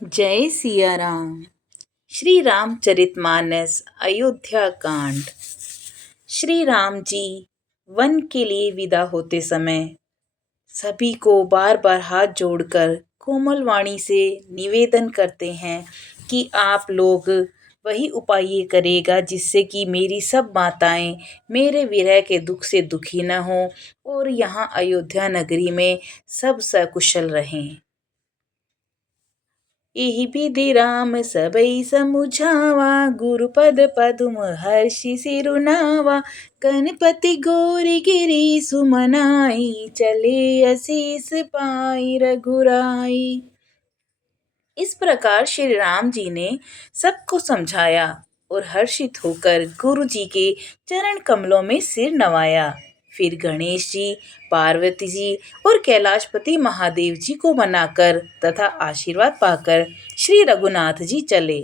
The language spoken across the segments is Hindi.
जय सिया राम। श्री रामचरितमानस अयोध्या कांड। श्री राम जी वन के लिए विदा होते समय सभी को बार बार हाथ जोड़कर कोमल वाणी से निवेदन करते हैं कि आप लोग वही उपाय करेगा जिससे कि मेरी सब माताएं मेरे विरह के दुख से दुखी न हो और यहाँ अयोध्या नगरी में सब सकुशल रहें। एहि विधि राम सबई समुझावा, गुरुपद पदुम हर्षि सिरुनावा। गणपति गौरी गिरी सुमनाई, चले असीस पाई रघुराई। इस प्रकार श्री राम जी ने सबको समझाया और हर्षित होकर गुरु जी के चरण कमलों में सिर नवाया। फिर गणेश जी, पार्वती जी और कैलाशपति महादेव जी को मनाकर तथा आशीर्वाद पाकर श्री रघुनाथ जी चले।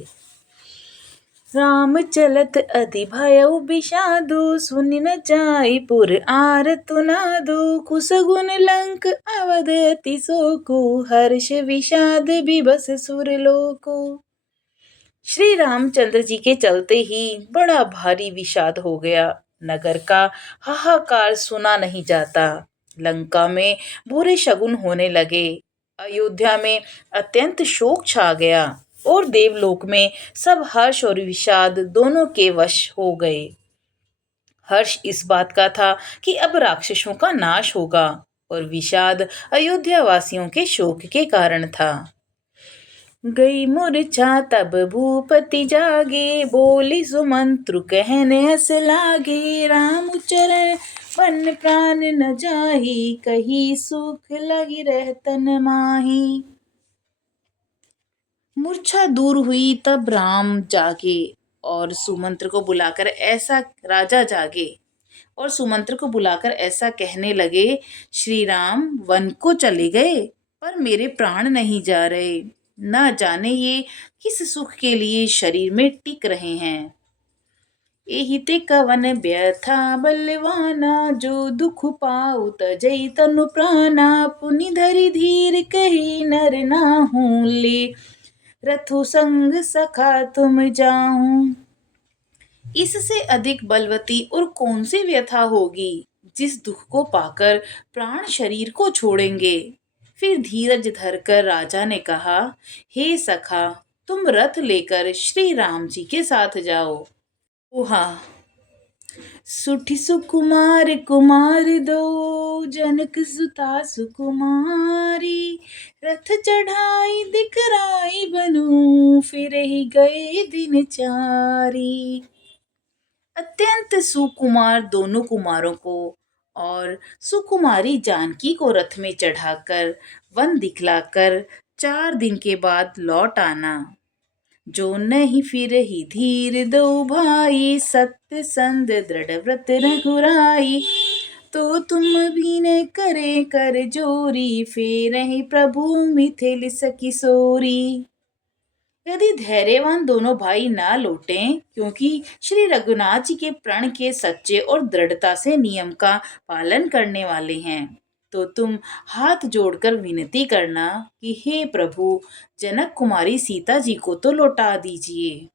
राम चलत अति भयउ विषादु, सुनि न जाई पुर आरतु नादु। कुसगुन लंक अवध अति सोकु, हर्ष विषाद बिबस सुरलोकु। श्री रामचंद्र जी के चलते ही बड़ा भारी विषाद हो गया। नगर का हाहाकार सुना नहीं जाता। लंका में बुरे शगुन होने लगे। अयोध्या में अत्यंत शोक छा गया और देवलोक में सब हर्ष और विषाद दोनों के वश हो गए। हर्ष इस बात का था कि अब राक्षसों का नाश होगा और विषाद अयोध्या वासियों के शोक के कारण था। गई मूर्छा तब भूपति जागे, बोली सुमंत्रु कहने हस लागे। राम चरण वन प्राण न जाही, कही सुख लगी रहतन माही। मूर्छा दूर हुई तब राम जागे और सुमंत्र को बुलाकर ऐसा राजा जागे और सुमंत्र को बुलाकर ऐसा कहने लगे, श्री राम वन को चले गए पर मेरे प्राण नहीं जा रहे। ना जाने ये किस सुख के लिए शरीर में टिक रहे हैं। एहि ते कवन व्यथा बलवाना, जो दुख पाऊ तजई तनु प्राणा। पुनि धरि धीर कही नर नाहू, ले रथु संग सखा तुम जाऊं। इससे अधिक बलवती और कौन सी व्यथा होगी जिस दुख को पाकर प्राण शरीर को छोड़ेंगे। फिर धीरज धरकर राजा ने कहा, हे सखा, तुम रथ लेकर श्री राम जी के साथ जाओ। ओहा सुठी सुकुमार कुमार दो, जनक सुता सुकुमारी। रथ चढ़ाई दिखराई बनू, फिर ही गए दिन चारी। अत्यंत सुकुमार दोनों कुमारों को और सुकुमारी जानकी को रथ में चढ़ाकर वन दिखलाकर 4 दिन के बाद लौट आना। जो नहीं फिर ही धीर दो भाई, सत्य संध दृढ़ व्रत रघुराई। तो तुम भी ने करे कर जोरी, फेर ही प्रभु मिथिल सखी सोरी। यदि धैर्यवान दोनों भाई ना लौटें, क्योंकि श्री रघुनाथ जी के प्रण के सच्चे और दृढ़ता से नियम का पालन करने वाले हैं, तो तुम हाथ जोड़कर विनती करना कि हे प्रभु, जनक कुमारी सीता जी को तो लौटा दीजिए।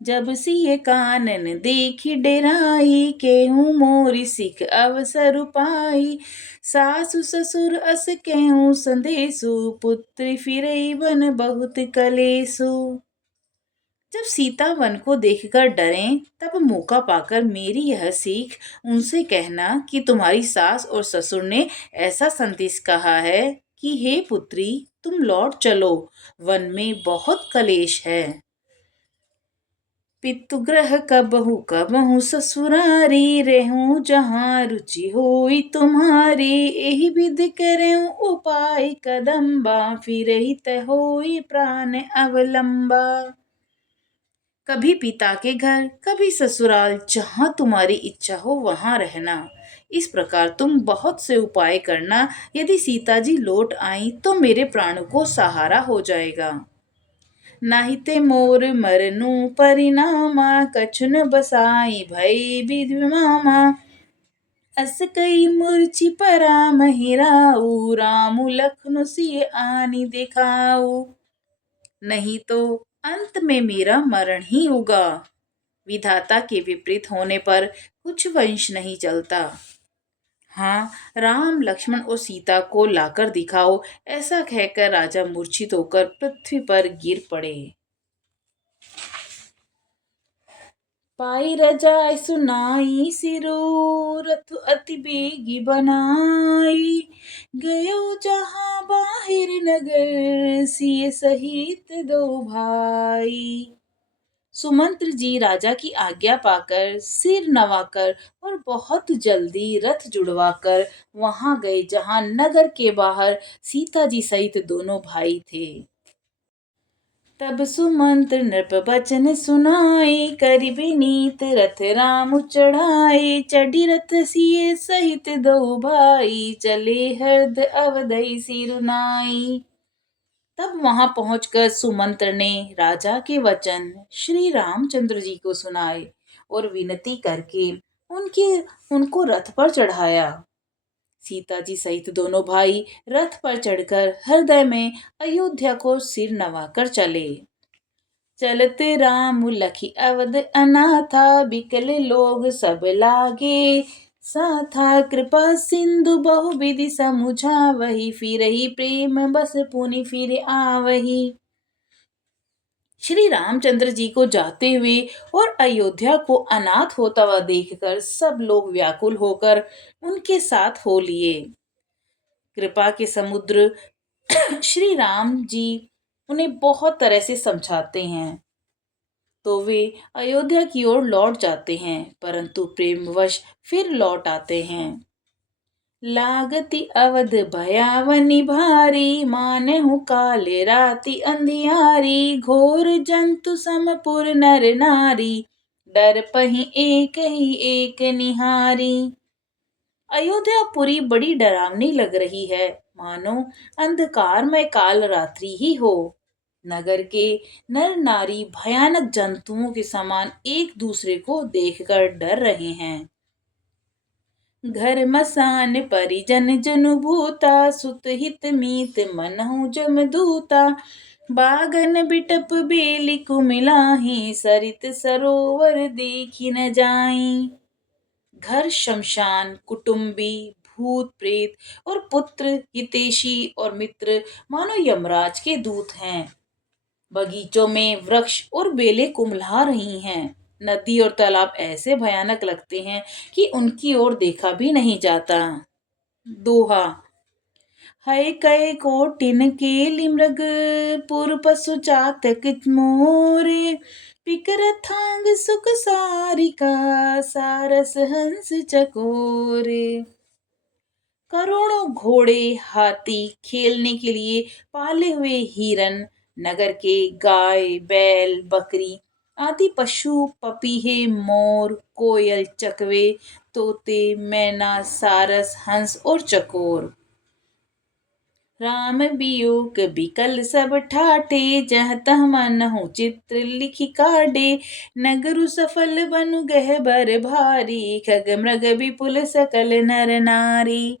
जब सिय कानन देखी डेराई, केहू मोरी सिख अवसर पाई। सासु ससुर अस केहू संदेशु, पुत्र फिरई वन बहुत कलेसु। जब सीता वन को देखकर डरें, तब मौका पाकर मेरी यह सीख उनसे कहना कि तुम्हारी सास और ससुर ने ऐसा संदेश कहा है कि हे पुत्री, तुम लौट चलो, वन में बहुत कलेश है। पितुग्रह कबहु कबहु ससुरारी, रहूं जहाँ रुचि होई तुम्हारी। एहि विधि करें उपाय कदम्बा, फिरहि तै होई प्राण अवलंबा। कभी पिता के घर, कभी ससुराल, जहाँ तुम्हारी इच्छा हो वहाँ रहना। इस प्रकार तुम बहुत से उपाय करना। यदि सीता जी लौट आई तो मेरे प्राण को सहारा हो जाएगा। नाहिते मोर मरनु परिणामा, कछु न बसाई भई विद्यमामा। अस कई मूर्छि परा महिराऊ, रामु लखनु सिय आनि दिखाऊ। नहीं तो अंत में मेरा मरण ही होगा। विधाता के विपरीत होने पर कुछ वंश नहीं चलता। हाँ, राम लक्ष्मण और सीता को लाकर दिखाओ। ऐसा कहकर राजा मूर्छित होकर पृथ्वी पर गिर पड़े। पाई रजाई सुनाई सिरो, रथ अति बेगी बनाई। गयो जहाँ बाहिर नगर, सिय सहित दो भाई। सुमंत्र जी राजा की आज्ञा पाकर सिर नवाकर और बहुत जल्दी रथ जुड़वाकर वहां गए जहां नगर के बाहर सीता जी सहित दोनों भाई थे। तब सुमंत्र नृप बचन सुनाए, करि विनीत रथ राम चढ़ाए। चढ़ी रथ सिए सहित दो भाई, चले हृद अवधि सिरुनाई। तब वहां पहुंचकर सुमंत्र ने राजा के वचन श्री रामचंद्र जी को सुनाए और विनती करके उनके उनको रथ पर चढ़ाया। सीता जी सहित दोनों भाई रथ पर चढ़कर हृदय में अयोध्या को सिर नवाकर चले। चलते राम लखी अवध अनाथा, बिकल लोग सब लागे साथा। कृपा सिंधु बहुविधि समुझावही, फिरहि प्रेम बस पुनि फिर आवही। श्री रामचंद्र जी को जाते हुए और अयोध्या को अनाथ होता हुआ देखकर सब लोग व्याकुल होकर उनके साथ हो लिए। कृपा के समुद्र श्री राम जी उन्हें बहुत तरह से समझाते हैं तो वे अयोध्या की ओर लौट जाते हैं, परंतु प्रेमवश फिर लौट आते हैं। लागति अवध भयावनि भारी, मानहु काले राति अंधियारी। घोर जंतु समपुर नर नारी, डर पही एक ही एक निहारी। अयोध्यापुरी बड़ी डरावनी लग रही है, मानो अंधकार में काल रात्रि ही हो। नगर के नर नारी भयानक जंतुओं के समान एक दूसरे को देखकर डर रहे हैं। घर मसान परिजन जनु भूता, सुत हित मीत मनहु जम दूता। बागन बिटप बेली कुमिलाही, सरित सरोवर देखी न जाई। घर शमशान, कुटुंबी, भूत प्रेत और पुत्र, हितैषी और मित्र मानो यमराज के दूत हैं। बगीचों में वृक्ष और बेलें कुम्हला रही हैं। नदी और तालाब ऐसे भयानक लगते हैं कि उनकी ओर देखा भी नहीं जाता। दोहा। है कय कोटिन केली मृग, पुर पशु चातक मोरे। पिकरथांग सुख सारिका, सारस हंस चकोरे। करोड़ों घोड़े, हाथी, खेलने के लिए पाले हुए हिरन, नगर के गाय, बैल, बकरी आदि पशु, पपीहे, मोर, कोयल, चकवे, तोते, मैना, सारस, हंस और चकोर। राम बियोग बिकल सब ठाटे, जह तह मनहु चित्र लिखि काढे। नगरु सफल बनु गहबर भारी, खग मृग विपुल सकल नर नारी।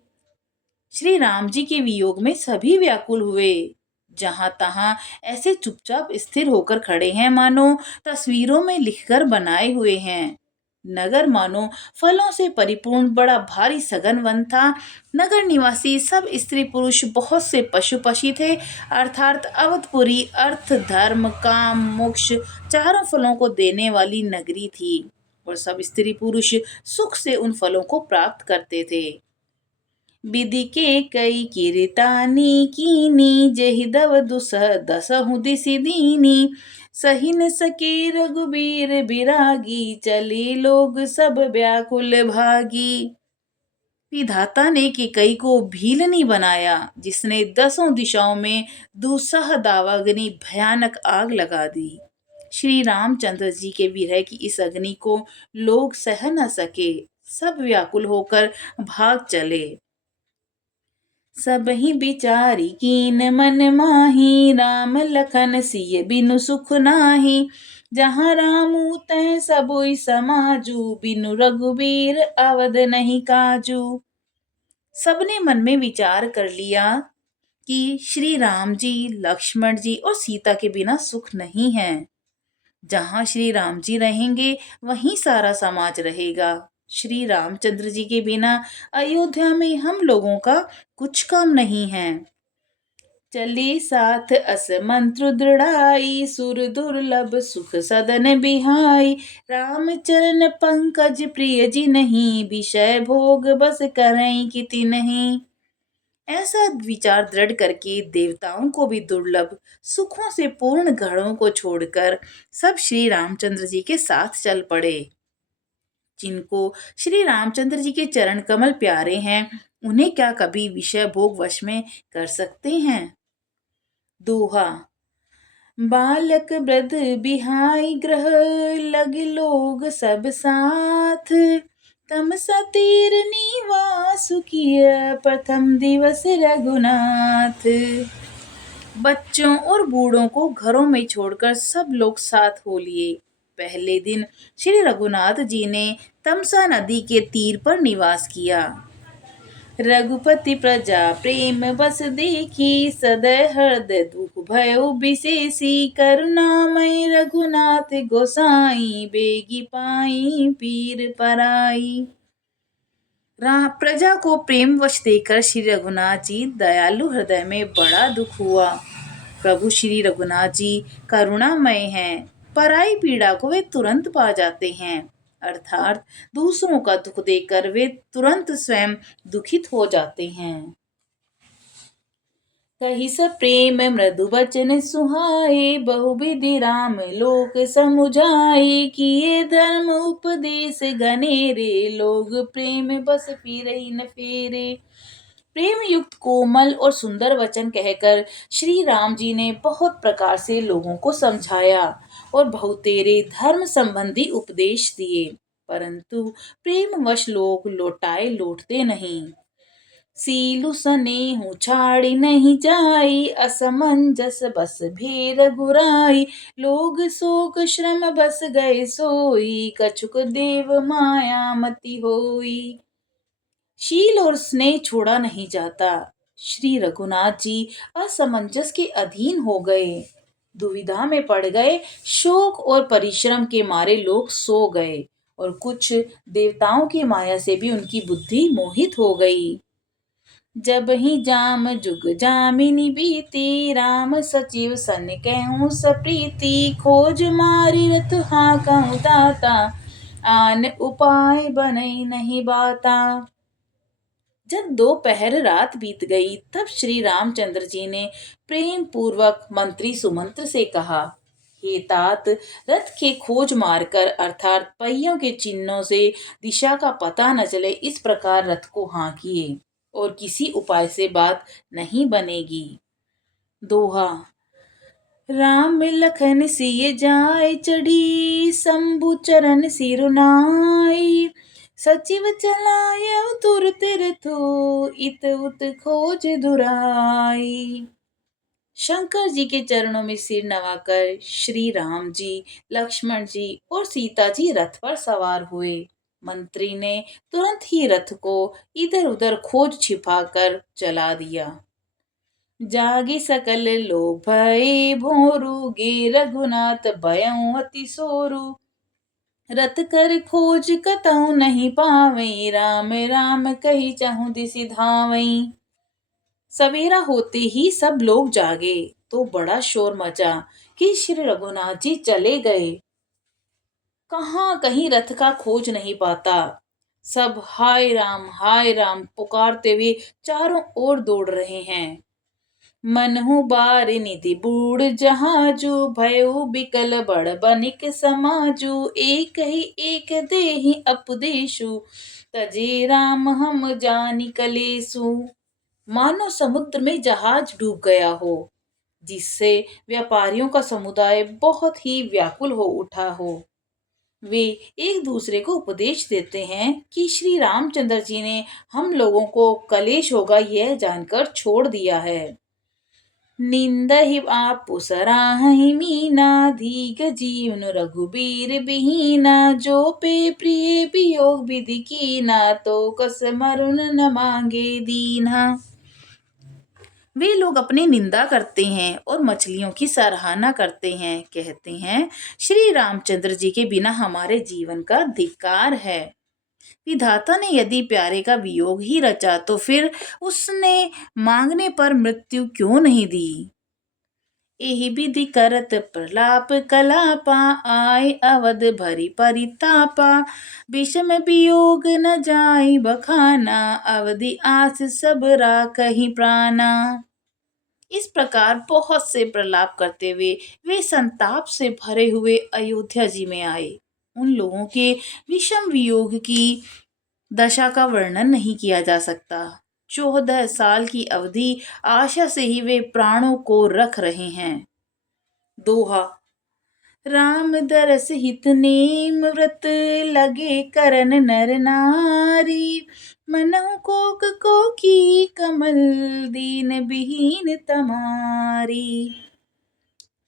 श्री राम जी के वियोग में सभी व्याकुल हुए। जहां तहां ऐसे चुपचाप स्थिर होकर खड़े हैं मानो तस्वीरों में लिखकर बनाए हुए हैं। नगर मानो फलों से परिपूर्ण बड़ा भारी सघन वन था। नगर निवासी सब स्त्री पुरुष बहुत से पशु पक्षी थे। अर्थात अवधपुरी अर्थ धर्म काम मोक्ष चारों फलों को देने वाली नगरी थी और सब स्त्री पुरुष सुख से उन फलों को प्राप्त करते थे। विधि के कई किरतानी कीनी, जहि दव दुसह दसहु दिसि दीनी। सही न सके रघुबीर बिरागी, चले लोग सब व्याकुल भागी। विधाता ने कैकई को भीलनी बनाया, जिसने 10 दिशाओं में दुसह दावाग्नि भयानक आग लगा दी। श्री रामचंद्र जी के विरह की इस अग्नि को लोग सह न सके, सब व्याकुल होकर भाग चले। सब ही बिचारी कीन मन माही, राम लखन सिय बिनु सुख नाही। जहाँ रामू तय सबुई समाजू, बिनु रघुबीर अवध नहीं काजू। सबने मन में विचार कर लिया कि श्री राम जी, लक्ष्मण जी और सीता के बिना सुख नहीं है। जहाँ श्री राम जी रहेंगे वहीं सारा समाज रहेगा। श्री रामचंद्र जी के बिना अयोध्या में हम लोगों का कुछ काम नहीं है। चली साथ अस मंत्र दृढ़ाई, सुर दुर्लभ सुख सदन बिहाई। राम चरण पंकज प्रिय जी नहीं, विषय भोग बस करई किति नहीं। ऐसा विचार दृढ़ करके देवताओं को भी दुर्लभ सुखों से पूर्ण घरों को छोड़कर सब श्री रामचंद्र जी के साथ चल पड़े। जिनको श्री रामचंद्र जी के चरण कमल प्यारे हैं, उन्हें क्या कभी विषय भोग वश में कर सकते हैं। दोहा। बालक वृद्ध बिहाई ग्रह, लग लोग सब साथ। तम सतीर निवास किय, प्रथम दिवस रघुनाथ। बच्चों और बूढ़ों को घरों में छोड़कर सब लोग साथ हो लिए। पहले दिन श्री रघुनाथ जी ने तमसा नदी के तीर पर निवास किया। रघुपति प्रजा प्रेम बस देखी, सदै हृदय दुख भयो विशेषी। करुणामय रघुनाथ गोसाई, बेगी पाई पीर पराई। प्रजा को प्रेम वश देखकर श्री रघुनाथ जी दयालु हृदय में बड़ा दुख हुआ। प्रभु श्री रघुनाथ जी करुणामय हैं, पराई पीड़ा को वे तुरंत पा जाते हैं, अर्थात दूसरों का दुख देखकर वे तुरंत स्वयं दुखित हो जाते हैं। कहि स प्रेम मृदु बचन सुहाए, बहुविधि राम लोक समुझाए। किए धर्म उपदेश गनेरे, लोग प्रेम बस फिरहि न फेरे। प्रेम युक्त कोमल और सुंदर वचन कहकर श्री राम जी ने बहुत प्रकार से लोगों को समझाया और बहुतेरे धर्म संबंधी उपदेश दिए, परंतु प्रेमवश लोग लौटाए लौटते नहीं। सीलु सनेहु छाड़ी नहीं जाई, असमंजस बस भेर गुराई। लोग शोक श्रम बस गए सोई, कछुक देव माया मति होई। शील और स्नेह छोड़ा नहीं जाता। श्री रघुनाथ जी असमंजस के अधीन हो गए, दुविधा में पड़ गए। शोक और परिश्रम के मारे लोग सो गए और कुछ देवताओं की माया से भी उनकी बुद्धि मोहित हो गई। जब ही जाम जुग जामिनी बीती, राम सचिव सन कहूँ सप्रीति। खोज मारी रथ हाँकहु ताता, आन उपाय बनई नहीं बाता। जब दोपहर रात बीत गई, तब श्री रामचंद्र जी ने प्रेम पूर्वक मंत्री सुमंत्र से कहा, हे तात, रथ के खोज मारकर अर्थात पहियों के चिन्हों से दिशा का पता न चले, इस प्रकार रथ को हाँकिए और किसी उपाय से बात नहीं बनेगी। दोहा। राम लखन सिय जाय चढ़ी, शंभु चरण सिरुनाई। सचिव चलाय तुरत रथो, इत उत खोज दुराई। शंकर जी के चरणों में सिर नवाकर श्री राम जी, लक्ष्मण जी और सीता जी रथ पर सवार हुए। मंत्री ने तुरंत ही रथ को इधर उधर खोज छिपाकर चला दिया। जागे सकल लोग भये भोरू, गे रघुनाथ भयउ अति सोरू। रथ कर खोज कतहु नहीं पावई, राम राम कही चहु दिसि धावई। सवेरा होते ही सब लोग जागे तो बड़ा शोर मचा कि श्री रघुनाथ जी चले गए। कहाँ कहीं रथ का खोज नहीं पाता। सब हाय राम पुकारते हुए चारों ओर दौड़ रहे हैं। मनहु बार निधि बूढ़ जहाजू, भयउ बिकल बड़ बनिक समाजू। एक देहि अपदेशु, तजे राम हम जानि कलेसु। मानो समुद्र में जहाज डूब गया हो, जिससे व्यापारियों का समुदाय बहुत ही व्याकुल हो उठा हो। वे एक दूसरे को उपदेश देते हैं कि श्री रामचंद्र जी ने हम लोगों को कलेश होगा यह जानकर छोड़ दिया है। निंदहि आपु सराहि मीना, धीग जीवन रघुबीर बिहीना। जो पे प्रिय वियोग विधि कीना, तो कस मरुन न मांगे दीना। वे लोग अपनी निंदा करते हैं और मछलियों की सराहना करते हैं, कहते हैं श्री रामचंद्र जी के बिना हमारे जीवन का धिक्कार है। विधाता ने यदि प्यारे का वियोग ही रचा तो फिर उसने मांगने पर मृत्यु क्यों नहीं दी। एहि विधि करत प्रलाप कलापा, आय अवध भरी परितापा, विषम वियोग न जाय बखाना, अवधि आस सब राखहि प्राणा। इस प्रकार बहुत से प्रलाप करते हुए वे संताप से भरे हुए अयोध्या जी में आए। उन लोगों के विषम वियोग की दशा का वर्णन नहीं किया जा सकता। 14 साल की अवधि आशा से ही वे प्राणों को रख रहे हैं। दोहा। राम दरस हित नेम व्रत, लगे करन नर नारी, मनहु कोक को की कमल, दीन विहीन तमारी।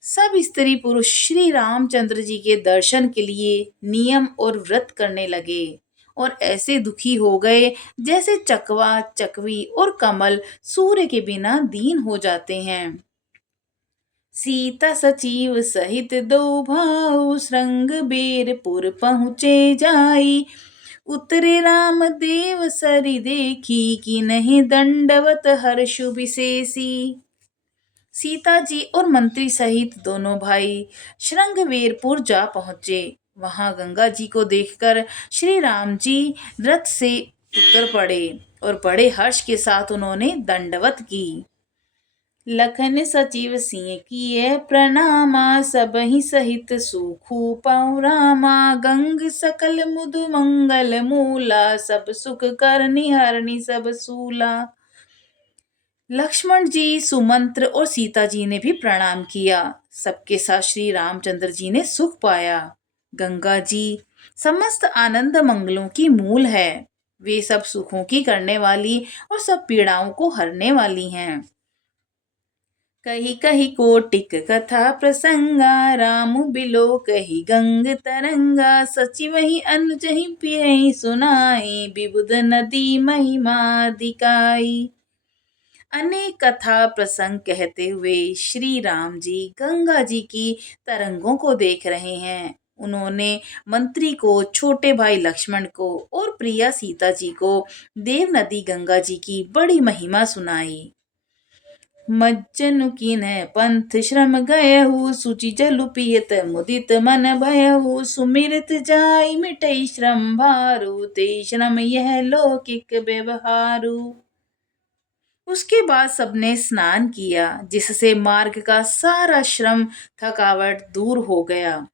सब स्त्री पुरुष श्री रामचंद्र जी के दर्शन के लिए नियम और व्रत करने लगे और ऐसे दुखी हो गए जैसे चकवा, चकवी और कमल सूर्य के बिना दीन हो जाते हैं। सीता सचिव सहित दो भाऊ, श्रृंग बेरपुर पहुँचे जाई, उतरे राम देव सरी देखी, कि नहीं दंडवत हर्षु विशेषी। सीता जी और मंत्री सहित दोनों भाई श्रृंगवेरपुर जा पहुंचे। वहां गंगा जी को देखकर श्री राम जी रथ से उतर पड़े और बड़े हर्ष के साथ उन्होंने दंडवत की। लखन सचिव सिंह किए प्रणामा, सब ही सहित सुखू पाऊ रामा, गंग सकल मुद मंगल मूला, सब सुख करनी हरनी सब सूला। लक्ष्मण जी, सुमंत्र और सीता जी ने भी प्रणाम किया। सबके साथ श्री रामचंद्र जी ने सुख पाया। गंगा जी समस्त आनंद मंगलों की मूल है। वे सब सुखों की करने वाली और सब पीड़ाओं को हरने वाली हैं। कही कही कोटिक कथा प्रसंगा, राम बिलो कही गंग तरंगा, सचिव ही अनुज ही पियहि सुनाई, विबुध नदी महिमा दिकाई। अनेक कथा प्रसंग कहते हुए श्री राम जी गंगा जी की तरंगों को देख रहे हैं। उन्होंने मंत्री को, छोटे भाई लक्ष्मण को और प्रिया सीता जी को देव नदी गंगा जी की बड़ी महिमा सुनाई। मज्जनु कीन्ह पंथ श्रम गयहु, सुचि जलु पियत मुदित मन भयहु, सुमिरत जाय मिटई श्रम भारु, ते श्रम यह लौकिक व्यवहारु। उसके बाद सबने स्नान किया, जिससे मार्ग का सारा श्रम, थकावट दूर हो गया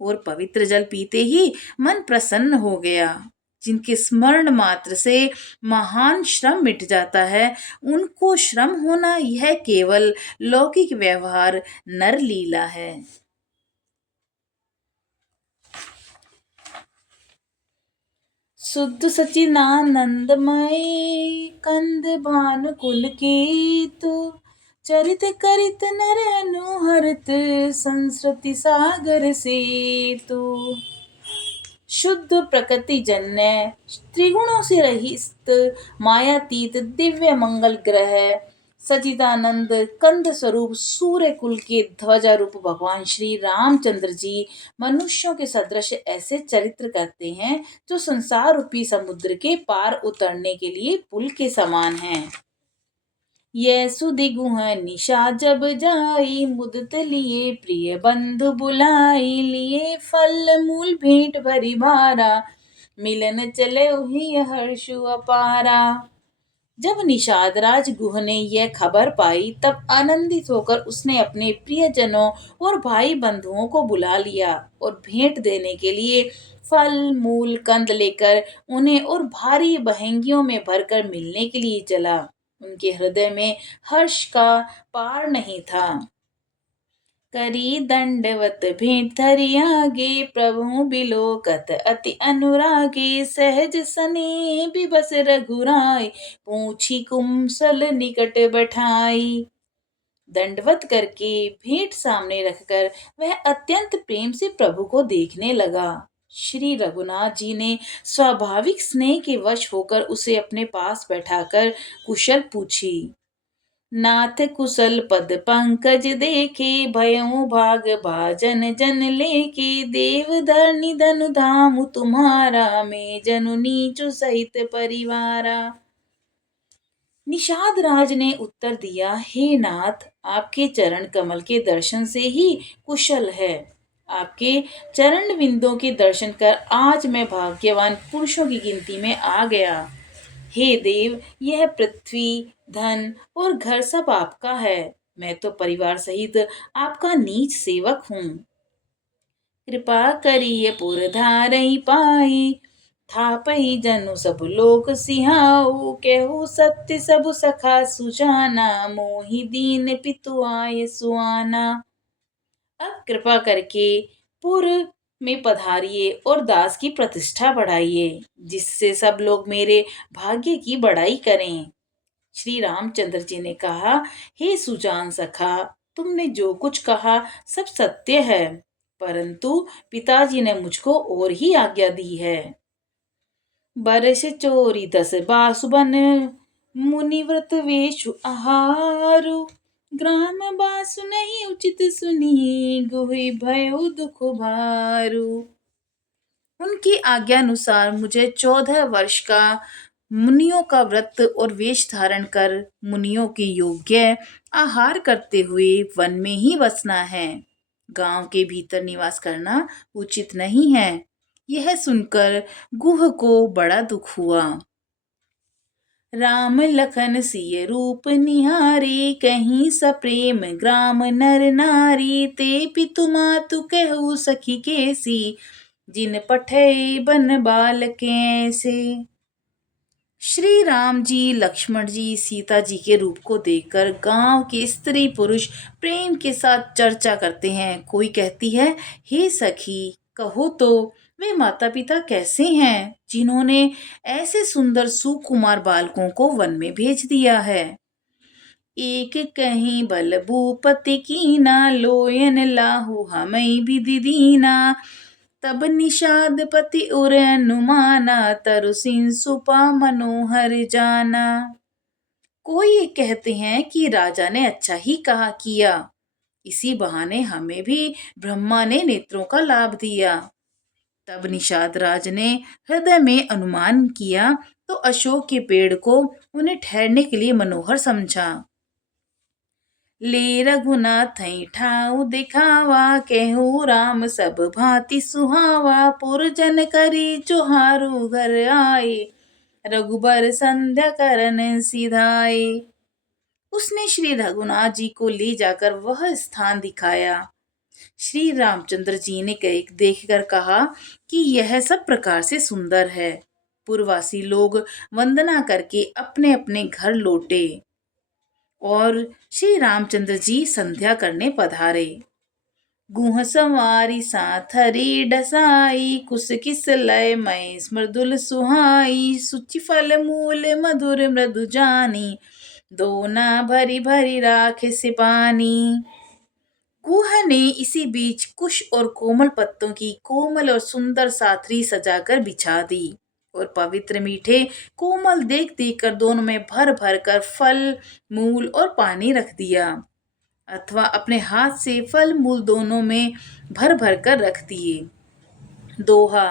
और पवित्र जल पीते ही मन प्रसन्न हो गया। जिनके स्मरण मात्र से महान श्रम मिट जाता है, उनको श्रम होना यह केवल लौकिक व्यवहार नर लीला है। शुद्ध सचिदानंदमय कंद भानुकुल केतु, चरित करित नर अनुहरत, संस्कृति सागर सेतु। शुद्ध प्रकृति जन्य, त्रिगुणों से रहित, मायातीत दिव्य मंगल ग्रह, सचिदानंद कंद स्वरूप सूर्य कुल के ध्वजा रूप भगवान श्री रामचंद्र जी मनुष्यों के सदृश ऐसे चरित्र करते हैं जो संसार रूपी समुद्र के पार उतरने के लिए पुल के समान हैं। ये सुदिगुह निशा जब जाई, मुदत लिए प्रिय बंधु बुलाई, लिए फल मूल भेंट भरी भारा, मिलन चले ही हर्षु अपारा। जब निषाद राज गुह ने यह खबर पाई, तब आनंदित होकर उसने अपने प्रियजनों और भाई बंधुओं को बुला लिया और भेंट देने के लिए फल मूल कंद लेकर उन्हें और भारी बहंगियों में भरकर मिलने के लिए चला। उनके हृदय में हर्ष का पार नहीं था। करी दंडवत भेंट धरि आगे, प्रभु बिलोकत अति अनुरागे, सहज सने बिबस रघुराय, पूछी कुमसल निकट बैठाई। दंडवत करके भेंट सामने रखकर वह अत्यंत प्रेम से प्रभु को देखने लगा। श्री रघुनाथ जी ने स्वाभाविक स्नेह के वश होकर उसे अपने पास बैठाकर कुशल पूछी। नाथ कुशल पद पंकज देखे, भयउ भाग भाजन जन लेके, देव धरनी धनु धाम तुम्हारा, मैं जनु नीचु सहित परिवारा। निषाद राज ने उत्तर दिया, हे नाथ, आपके चरण कमल के दर्शन से ही कुशल है। आपके चरण बिंदों के दर्शन कर आज मैं भाग्यवान पुरुषों की गिनती में आ गया। हे देव, यह पृथ्वी, धन और घर सब आपका है। मैं तो परिवार सहित आपका नीच सेवक हूँ। कृपा करिए पुर धारई पाई, थापई जनु सब लोक सिहाऊ, केहू सत्य सब सखा सुजाना, मोहि दीन पितु आय सुआना। अब कृपा करके पुर में पधारिए और दास की प्रतिष्ठा बढ़ाइए, जिससे सब लोग मेरे भाग्य की बड़ाई करें। श्री रामचंद्र जी ने कहा, हे सुजान सखा, तुमने जो कुछ कहा सब सत्य है, परंतु पिताजी ने मुझको और ही आज्ञा दी है। बरस चोरी 10 बासुबन, मुनिव्रत वेशु आहारु, ग्राम बासु नहीं उचित सुनी, गुहि भयो दुख भारू। उनकी आज्ञा अनुसार मुझे 14 वर्ष का मुनियों का व्रत और वेश धारण कर मुनियों के योग्य आहार करते हुए वन में ही बसना है। गांव के भीतर निवास करना उचित नहीं है। यह सुनकर गुह को बड़ा दुख हुआ। राम लखन सिय रूप निहारी, कहीं सप्रेम ग्राम नर नारी, ते पितु मातु कहु सखी केसी, जिन पठे बन बालक ऐसे। श्री राम जी, लक्ष्मण जी, सीता जी के रूप को देखकर गांव के स्त्री पुरुष प्रेम के साथ चर्चा करते हैं। कोई कहती है, हे सखी, कहो तो वे माता पिता कैसे हैं जिन्होंने ऐसे सुंदर सुकुमार बालकों को वन में भेज दिया है। एक कहीं बल भूपति कीना, लोयन लाहु हमें विधि दीना, तब निषाद पति उर अनुमाना, तरु सुपा मनोहर जाना। कोई कहते हैं कि राजा ने अच्छा ही कहा किया, इसी बहाने हमें भी ब्रह्मा ने नेत्रों का लाभ दिया। तब निषाद राज ने हृदय में अनुमान किया तो अशोक के पेड़ को उन्हें ठहरने के लिए मनोहर समझा। ले रघुनाथ ठाऊ दिखावा, कहू राम सब भांति सुहावा, पुरजन करी चुहारू घर आए, रघुबर संध्या करन सिधाए। उसने श्री रघुनाथ जी को ले जाकर वह स्थान दिखाया। श्री रामचंद्र जी ने देखकर कहा कि यह सब प्रकार से सुंदर है। पूर्ववासी लोग वंदना करके अपने अपने घर लौटे और श्री रामचंद्र जी संध्या करने पधारे। गुह संवारी साथरी डसाई, कुस किस लय मय मृदुल सुहाई, सुचि फल मूल मधुर मृदु जानी, दोना भरी भरी राख सिपानी। गुह ने इसी बीच कुश और कोमल पत्तों की कोमल और सुंदर साथरी सजाकर बिछा दी और पवित्र मीठे कोमल देख देख कर दोनों में भर भर कर फल, मूल और पानी रख दिया, अथवा अपने हाथ से फल मूल दोनों में भर भर कर रख दिए। दोहा।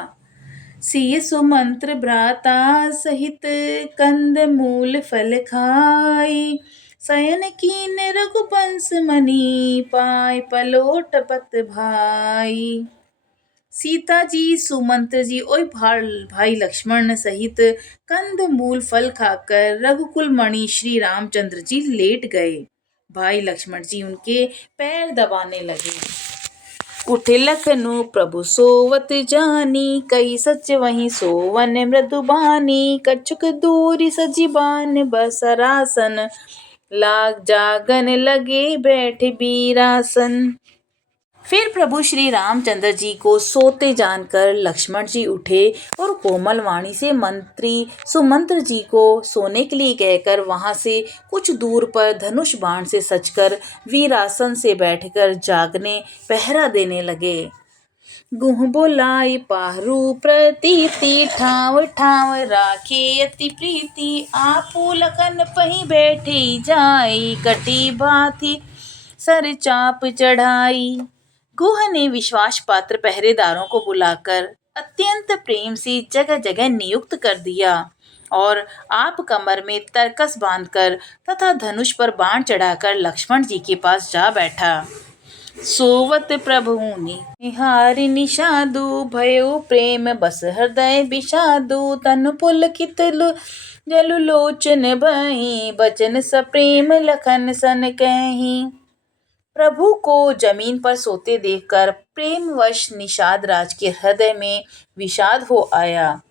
सिय सुमंत्र भ्राता सहित, कंद मूल फल खाई, शयन कीन रघुवंश मणि, पाय पलोट पत भाई। सीता जी, सुमंत्र जी और भाई लक्ष्मण सहित कंद मूल फल खाकर रघुकुल मणि श्री रामचंद्र जी लेट गए। भाई लक्ष्मण जी उनके पैर दबाने लगे। उठे लखनु प्रभु सोवत जानी, कही सच वही सोवन मृदुबानी, कछुक दूरी सजीबान बसरासन, लाग जागन लगे बैठे बीरासन। फिर प्रभु श्री रामचंद्र जी को सोते जानकर लक्ष्मण जी उठे और कोमल वाणी से मंत्री सुमंत्र जी को सोने के लिए कहकर वहां से कुछ दूर पर धनुष बाण से सजकर वीरासन से बैठकर जागने पहरा देने लगे। गुह बोलाई पाहरू प्रतीति, ठाव ठाव राखे अति प्रीति। आपू लखन पही बैठे जाई, कटी भांति सर चाप चढ़ाई। गुह ने विश्वास पात्र पहरेदारों को बुलाकर अत्यंत प्रेम से जगह जगह नियुक्त कर दिया और आप कमर में तरकस बांधकर तथा धनुष पर बाण चढ़ाकर लक्ष्मण जी के पास जा बैठा। सोवत प्रभु निहारि निषादु, भयो प्रेम बस हृदय विषादु। तनु पुलकित जलु लोचन बही, बचन सप्रेम लखन सन कहीं। प्रभु को जमीन पर सोते देखकर प्रेमवश निषाद राज के हृदय में विषाद हो आया।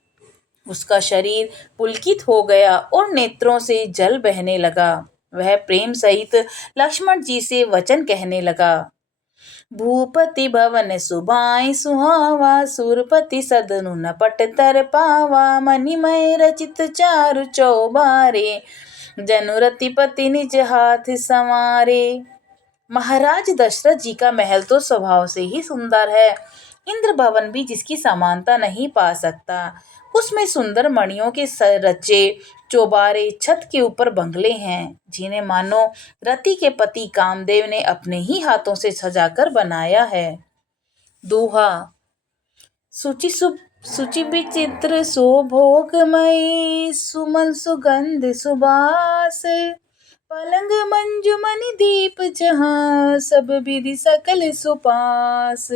उसका शरीर पुलकित हो गया और नेत्रों से जल बहने लगा। वह प्रेम सहित लक्ष्मण जी से वचन कहने लगा। भूपति भवन सुबाई सुहावा, सुरपति सदनु न पट तर पावा। मणिमय रचित चारु चौबारे, जनुरति पति निज हाथ संवारे। महाराज दशरथ जी का महल तो स्वभाव से ही सुंदर है, इंद्र भवन भी जिसकी समानता नहीं पा सकता। उसमें सुंदर मणियों के रचे चौबारे छत के ऊपर बंगले हैं, जिन्हें मानो रति के पति कामदेव ने अपने ही हाथों से सजाकर बनाया है। दोहा। सुचि विचित्र शोभोगमयी, सुमन सुगंध सुबास। पलंग मंजुमणि दीप जहाँ, सब विधि सकल सुपास।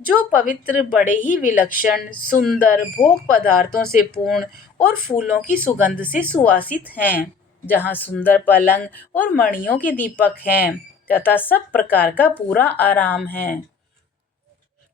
जो पवित्र, बड़े ही विलक्षण, सुंदर, भोग पदार्थों से पूर्ण और फूलों की सुगंध से सुवासित हैं, जहाँ सुंदर पलंग और मणियों के दीपक हैं तथा सब प्रकार का पूरा आराम है।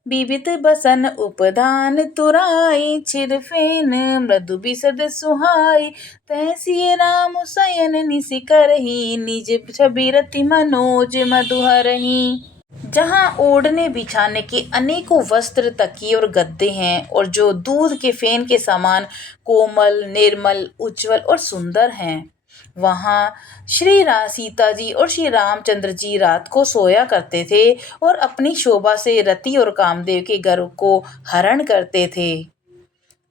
विविध बसन उपधान तुराई, छिरफेन मृदु बिसद सुहाई। तैसिए राम शयन निसि करही, निज छबि रति मनोज मधुहरही। जहाँ ओढ़ने बिछाने के अनेकों वस्त्र, तकिए और गद्दे हैं और जो दूध के फेन के समान कोमल, निर्मल, उज्जवल और सुंदर हैं, वहाँ सीता जी और श्री रामचंद्र जी रात को सोया करते थे और अपनी शोभा से रति और कामदेव के गर्व को हरण करते थे।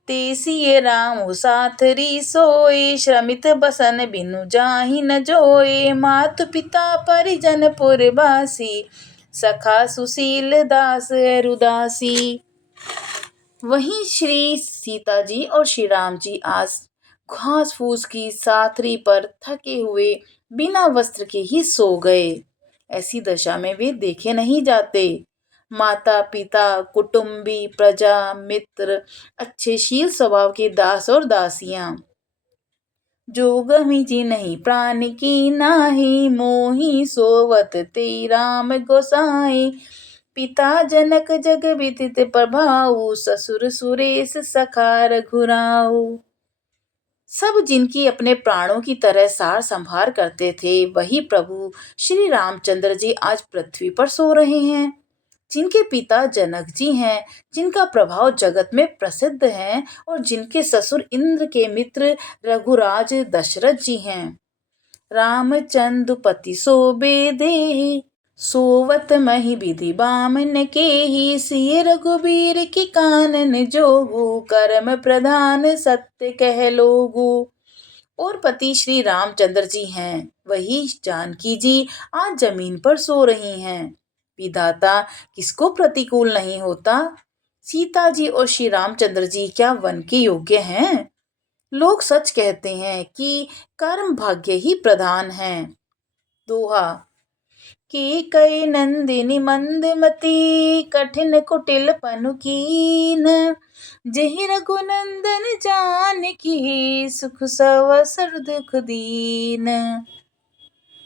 तेसिए राम साथरी सोए, श्रमित बसन बिनु जाहि न जोए। मातु पिता परिजन पुरवासी, सखा सुशील दास रुदासी। वहीं श्री सीता जी और श्री राम जी आज घास फूस की साथरी पर थके हुए बिना वस्त्र के ही सो गए। ऐसी दशा में वे देखे नहीं जाते। माता पिता, कुटुंबी, प्रजा, मित्र, अच्छे शील स्वभाव के दास और दासियां, जो गमी जी नहीं प्राण की नाही, मोही सोवत ते राम गोसाई। पिता जनक जग विदित प्रभाऊ, ससुर सुरेश सखा रघुराऊ। सब जिनकी अपने प्राणों की तरह सार संभार करते थे, वही प्रभु श्री रामचंद्र जी आज पृथ्वी पर सो रहे हैं। जिनके पिता जनक जी हैं, जिनका प्रभाव जगत में प्रसिद्ध है और जिनके ससुर इंद्र के मित्र रघुराज दशरथ जी हैं। रामचंद्र पति सोबे देहि, सोवत मही विधि बामन केहि। सिय रघुबीर की कानन जोगु, कर्म प्रधान सत्य कह लोगु। और पति श्री रामचंद्र जी हैं, वही जानकी जी आज जमीन पर सो रही हैं। विधाता किसको प्रतिकूल नहीं होता। सीता जी और श्री रामचंद्र जी क्या वन के योग्य हैं? लोग सच कहते हैं कि कर्म भाग्य ही प्रधान है। दोहा। की कई नंदिनी मंदमती, कठिन कुटिल पनुकीन। जहि रघुनंदन जानकी, सुख सवसर दुख दीन।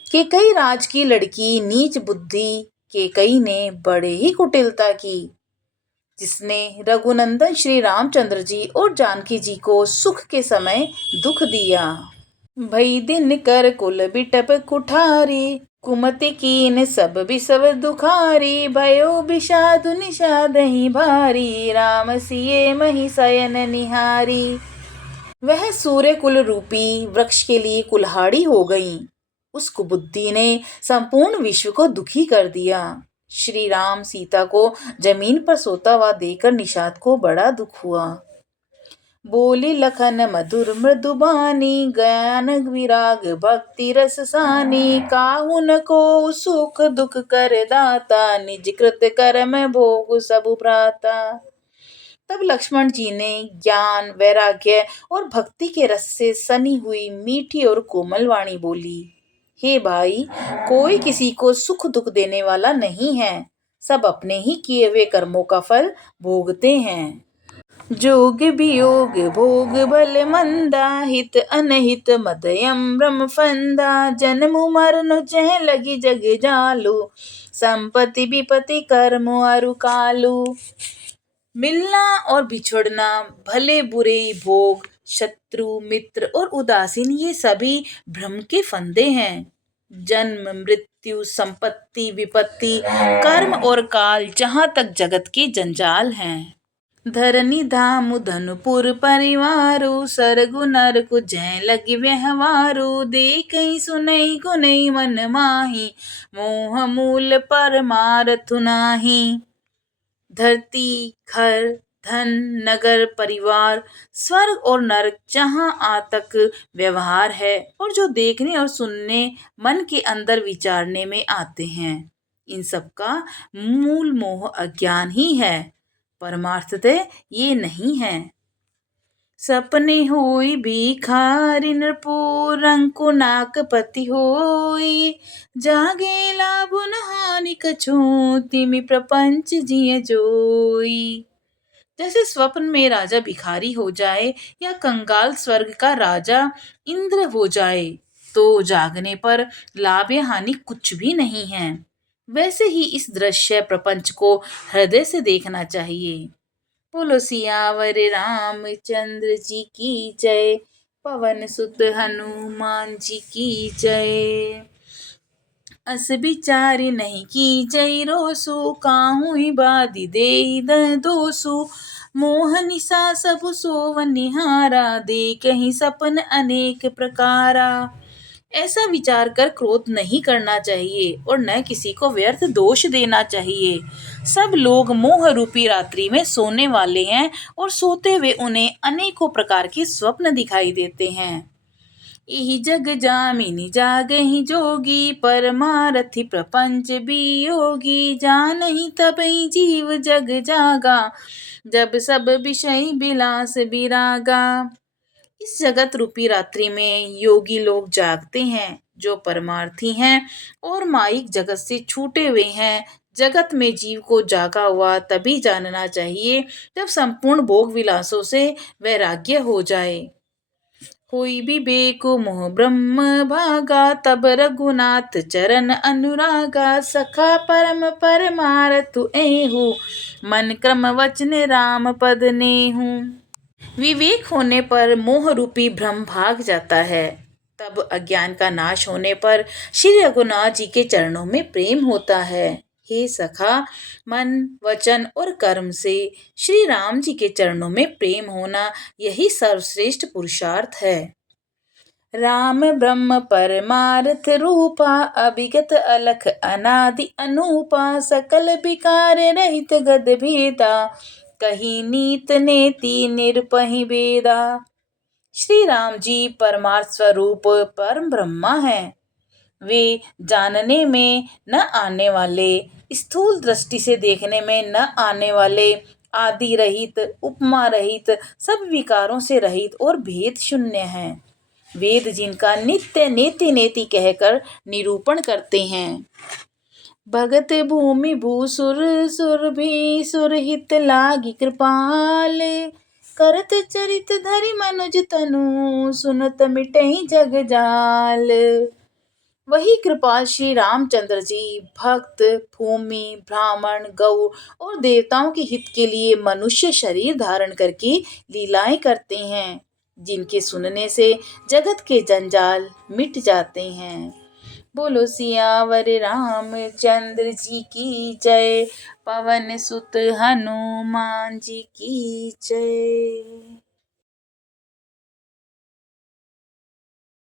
के कई राज की लड़की नीच बुद्धि केकई ने बड़े ही कुटिलता की, जिसने रघुनंदन श्री रामचंद्र जी और जानकी जी को सुख के समय दुख दिया। भई दिन कर कुल बिटप कुठारी, कुमति कीन सब बिसव दुखारी। भयो विषादु निषादहि भारी, राम सिए मही शयन निहारी। वह सूर्य कुल रूपी वृक्ष के लिए कुल्हाड़ी हो गई। उस कुबुद्धि ने संपूर्ण विश्व को दुखी कर दिया। श्री राम सीता को जमीन पर सोता हुआ देखकर निषाद को बड़ा दुख हुआ। बोली लखन मधुर मृदुबानी, ज्ञान विराग भक्ति रस सानी, काहुन को सुख दुख कर दाता, निज कृत कर्म भोग सब भ्राता। तब लक्ष्मण जी ने ज्ञान वैराग्य और भक्ति के रस से सनी हुई मीठी और कोमल वाणी बोली, हे भाई, कोई किसी को सुख दुख देने वाला नहीं है, सब अपने ही किए हुए कर्मों का फल भोगते हैं। जोग वियोग भोग भल मंदा, हित अनहित मदयम ब्रह्म फंदा, जन्म मरण जह लगी जग जालू, संपत्ति विपत्ति कर्म अरु कालू। मिलना और बिछड़ना, भले बुरे भोग, शत्रु मित्र और उदासीन, ये सभी भ्रम के फंदे हैं। जन्म मृत्यु संपत्ति विपत्ति कर्म और काल, जहाँ तक जगत के जंजाल हैं। धरनी धाम धनुपुर परिवारो, सरगु नरकु जय लगी व्यवहारो, देखई सुनई गुनई मन माही, मोह मूल परमारथु नाही। धरती घर धन नगर परिवार स्वर्ग और नरक, जहाँ आतक व्यवहार है और जो देखने और सुनने मन के अंदर विचारने में आते हैं, इन सब का मूल मोह अज्ञान ही है, परमार्थतः ये नहीं है। सपने होई भिखारी नृपुर, रंको नाक पति होई, जागे लाभुन हानि कछु, तिमि प्रपंच जिय जोई। जैसे स्वप्न में राजा भिखारी हो जाए या कंगाल स्वर्ग का राजा इंद्र हो जाए, तो जागने पर लाभ या हानि कुछ भी नहीं है, वैसे ही इस दृश्य प्रपंच को हृदय से देखना चाहिए। बोलो सियावर रामचंद्र जी की जय, पवन सुत हनुमान जी की जय। अस विचार नहीं की जय रोसु, काहू ही बाधि दे दोसु, मोह निशा सब सोवन निहारा, देखहि सपन अनेक प्रकारा। ऐसा विचार कर क्रोध नहीं करना चाहिए और न किसी को व्यर्थ दोष देना चाहिए। सब लोग मोह रूपी रात्रि में सोने वाले हैं और सोते हुए उन्हें अनेकों प्रकार के स्वप्न दिखाई देते हैं। इहि जग जामिनी जागहि जोगी, परमारथि प्रपंच वियोगी, जानहि तबहि जीव जग जागा, जब सब विषय विलास विरागा। इस जगत रूपी रात्रि में योगी लोग जागते हैं, जो परमार्थी हैं और माइक जगत से छूटे हुए हैं। जगत में जीव को जागा हुआ तभी जानना चाहिए जब संपूर्ण भोग विलासों से वैराग्य हो जाए। होई विवेक मोह ब्रह्म भागा, तब रघुनाथ चरण अनुरागा, सखा परम परमारथु एहु, मन क्रम वचन राम पद नेहु। विवेक होने पर मोह रूपी भ्रम भाग जाता है, तब अज्ञान का नाश होने पर श्री रघुनाथ जी के चरणों में प्रेम होता है। हे सखा, मन वचन और कर्म से श्री राम जी के चरणों में प्रेम होना, यही सर्वश्रेष्ठ पुरुषार्थ है। राम ब्रह्म परमार्थ रूपा, अभिगत अलख अनादि अनूपा, सकल विकार रहित गद भेदा, कही नीत नेति निरपहि वेदा। श्री राम जी परमार्थ स्वरूप परम ब्रह्मा हैं। वे जानने में न आने वाले, स्थूल दृष्टि से देखने में न आने वाले, आदि रहित उपमा रहित, सब विकारों से रहित और भेद शून्य हैं। वेद जिनका नित्य नेति नेति कहकर निरूपण करते हैं। भगत भूमि भूसुर सुर भी सुरहित लागी कृपाल, करत चरित धरि मनुज तनु, सुनत मिटहि जग जाल। वही कृपाल श्री रामचंद्र जी भक्त भूमि ब्राह्मण गौ और देवताओं के हित के लिए मनुष्य शरीर धारण करके लीलाएं करते हैं, जिनके सुनने से जगत के जंजाल मिट जाते हैं। बोलो सियावर रामचंद्र जी की जय, पवन सुत हनुमान जी की जय।